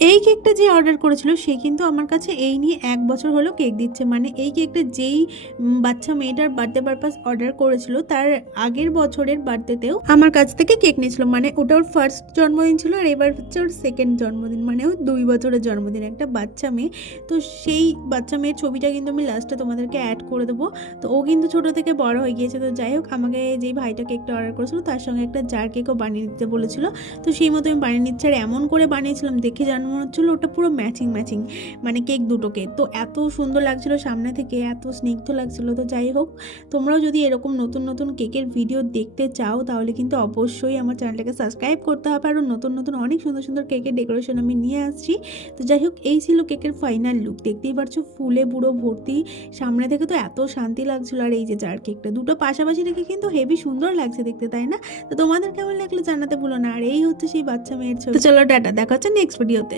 এই কেকটা যে অর্ডার করেছিল সে কিন্তু আমার কাছে এই নিয়ে 1 বছর হলো কেক দিচ্ছে। মানে এই কেকটা যেই বাচ্চা মেয়েটার বার্থডে পারপাস অর্ডার করেছিল তার আগের বছরের বার্থডেতেও আমার কাছ থেকে কেক নিয়েছিল। মানে ওটা ওর ফার্স্ট জন্মদিন ছিল আর এবার হচ্ছে ওর সেকেন্ড জন্মদিন, মানে ও 2 বছরের জন্মদিন, একটা বাচ্চা মেয়ে। তো সেই বাচ্চা মেয়ের ছবিটা কিন্তু আমি লাস্টে তোমাদেরকে অ্যাড করে দেবো। তো ও কিন্তু ছোটো থেকে বড় হয়ে গিয়েছে। তো যাই হোক, আমাকে যেই ভাইটা কেকটা অর্ডার করেছিল তার সঙ্গে একটা জার কেকও বানিয়ে দিতে বলেছিল। তো সেই মতো আমি বানিয়ে নিচ্ছি, আর এমন করে বানিয়েছিলাম দেখে জানা মনে হচ্ছিলো ওটা পুরো ম্যাচিং ম্যাচিং, মানে কেক দুটোকে। তো এত সুন্দর লাগছিলো সামনে থেকে, এত স্নিগ্ধ লাগছিলো। তো যাই হোক, তোমরাও যদি এরকম নতুন নতুন কেকের ভিডিও দেখতে চাও তাহলে কিন্তু অবশ্যই আমার চ্যানেলটাকে সাবস্ক্রাইব করতে হবে। আরও নতুন নতুন অনেক সুন্দর সুন্দর কেকের ডেকোরেশন আমি নিয়ে আসছি। তো যাই হোক, এই ছিল কেকের ফাইনাল লুক। দেখতেই পারছো ফুলে পুরো ভর্তি, সামনে থেকে তো এত শান্তি লাগছিলো। আর এই যে জার কেকটা দুটো পাশাপাশি রেখে কিন্তু হেভি সুন্দর লাগছে দেখতে, তাই না? তো তোমাদের কেমন লাগলো জানাতে ভুলো না। আর এই হচ্ছে সেই বাচ্চা মেয়ের ছবি। তো চলো টাটা, দেখা হচ্ছে নেক্সট ভিডিওতে।